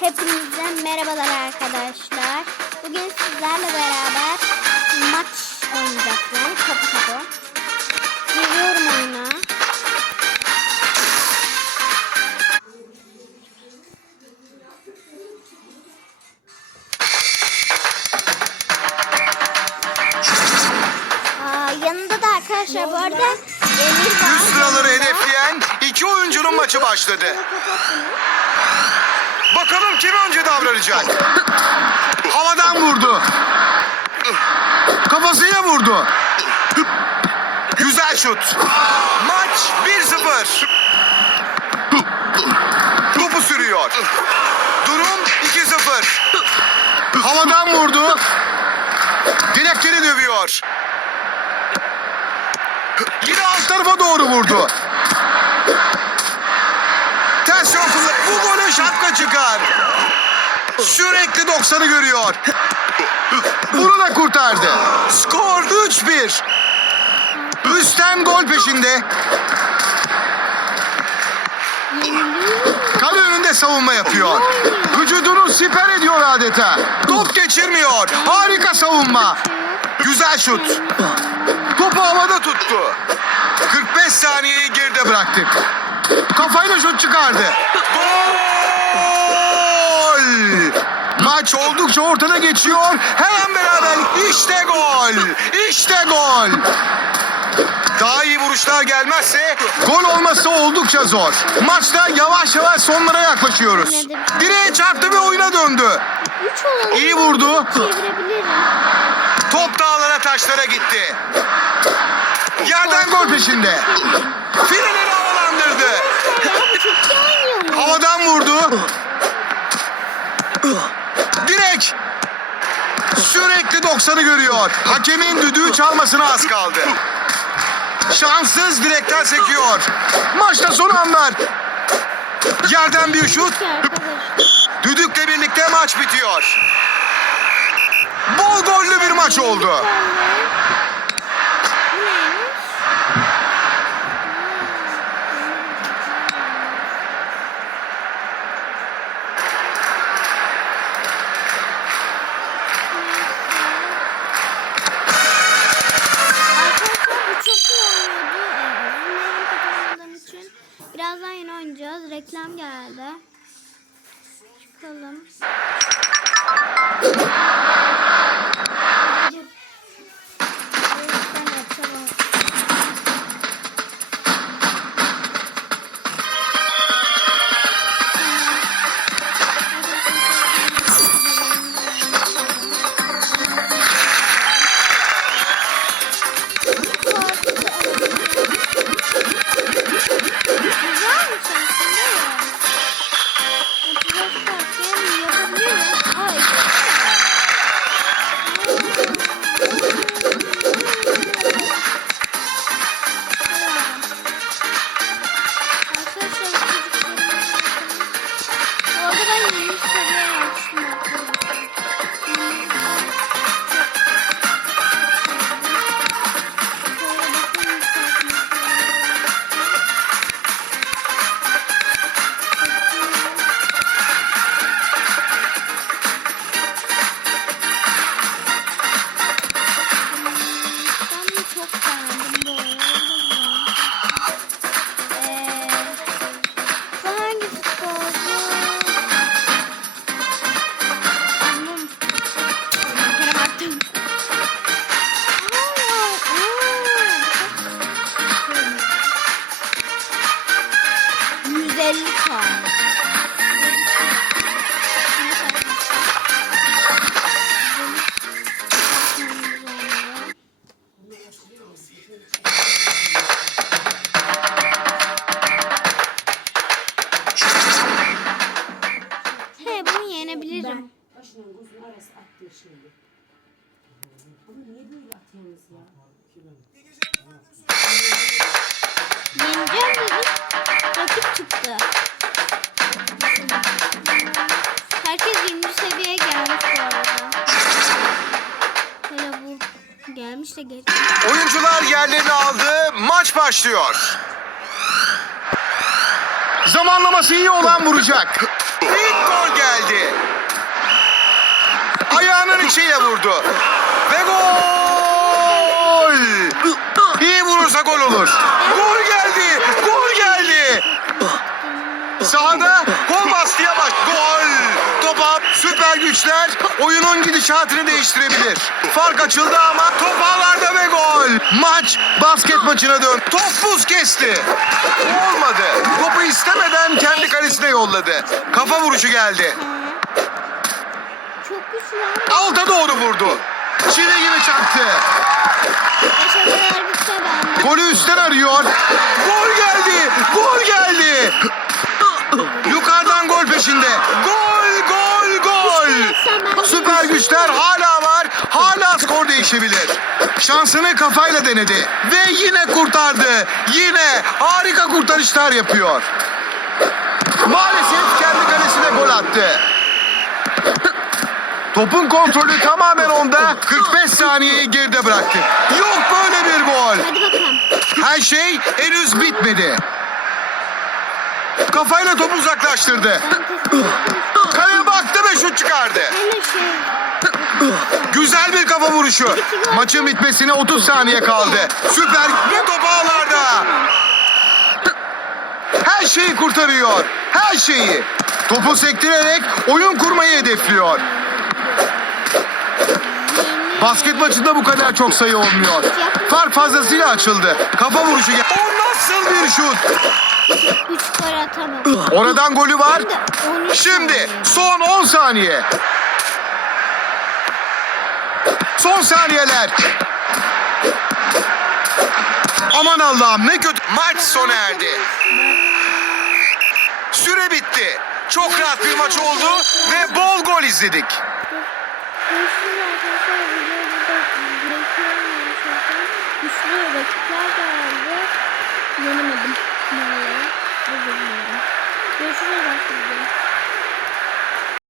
Hepinize merhabalar arkadaşlar. Bugün sizlerle beraber maç oynayacağız yani kapı kapı. Giriyorum oyuna. Aa, yanında da arkadaşlar bu arada Emir var. Sıraları yanında. hedefleyen iki oyuncunun maçı başladı. Bakalım kim önce davranacak? Havadan vurdu. Kafasıyla vurdu. Güzel şut. Maç 1-0. Topu sürüyor. Durum 2-0. Havadan vurdu. Direkleri dövüyor. Yine alt tarafa doğru vurdu. Bu gole şapka çıkar. Sürekli 90'ı görüyor. Bunu da kurtardı. Skor 3-1. Üstten gol peşinde. Kale önünde savunma yapıyor. Vücudunu siper ediyor adeta. Top geçirmiyor. Harika savunma. Güzel şut. Topu havada tuttu. 45 saniyeyi geride bıraktık. Kafayla şut çıkardı. Gol! Maç oldukça ortada geçiyor. Hemen beraber işte gol. İşte gol. Daha iyi vuruşlar gelmezse gol olması oldukça zor. Maçta yavaş yavaş sonlara yaklaşıyoruz. Direğe çarptı ve oyuna döndü. 3 olalım. İyi vurdu. Top dağlara taşlara gitti. Yerden gol peşinde. Fileleri mu? Havadan vurdu. Direk. Sürekli 90'ı görüyor. Hakemin düdüğü çalmasına az kaldı. Şanssız direkten sekiyor. Maçta son anlar. Yerden bir şut. Düdükle birlikte maç bitiyor. Bol gollü bir maç oldu. Çıkalım. Ben bunu attığı şeyi. Ama niye böyle atıyorsunuz ya? Yeneceğim dedik. Rakip çıktı. Herkes 20 seviyeye gelmiş bu arada. Hele bu gelmiş de geç. Oyuncular yerlerini aldı. Maç başlıyor. Zamanlaması iyi olan vuracak. İlk gol geldi. Ayağının içiyle vurdu. Ve gol! İyi vurursa gol olur. Gol geldi. Gol geldi. Sahada gol bastıya bak. Gol. Topa süper güçler oyunun gidişatını değiştirebilir. Fark açıldı ama top ağlarda ve gol. Maç basket maçına dön. Top buz kesti. Olmadı. Topu istemeden kendi kalesine yolladı. Kafa vuruşu geldi. Çok güçlü. Alta doğru vurdu. Çile gibi çaktı. Golü üstten arıyor. Gol geldi. Gol geldi. Yukarıdan gol peşinde. Gol, gol, gol. Süper güçler hala var. Hala skor değişebilir. Şansını kafayla denedi. Ve yine kurtardı. Yine harika kurtarışlar yapıyor. Maalesef kendi kalesine gol attı. Topun kontrolü tamamen onda. 45 saniyeyi geride bıraktı. Yok böyle bir gol. Her şey henüz bitmedi. Kafayla topu uzaklaştırdı. Kaleye baktı ve şut çıkardı. Şey. Güzel bir kafa vuruşu. Maçın bitmesine 30 saniye kaldı. Süper ve top ağlarda. Her şeyi kurtarıyor. Her şeyi. Topu sektirerek oyun kurmayı hedefliyor. Basket maçında bu kadar çok sayı olmuyor. Fark fazlasıyla açıldı. Kafa vuruşu gel. O nasıl bir şut? 3 gol atamadım. Oradan golü var. Hem de 13 Şimdi son 10 saniye. Son saniyeler. Aman Allah'ım ne kötü. Maç sona erdi. Süre bitti. Çok rahat bir maç oldu ve bol gol izledik.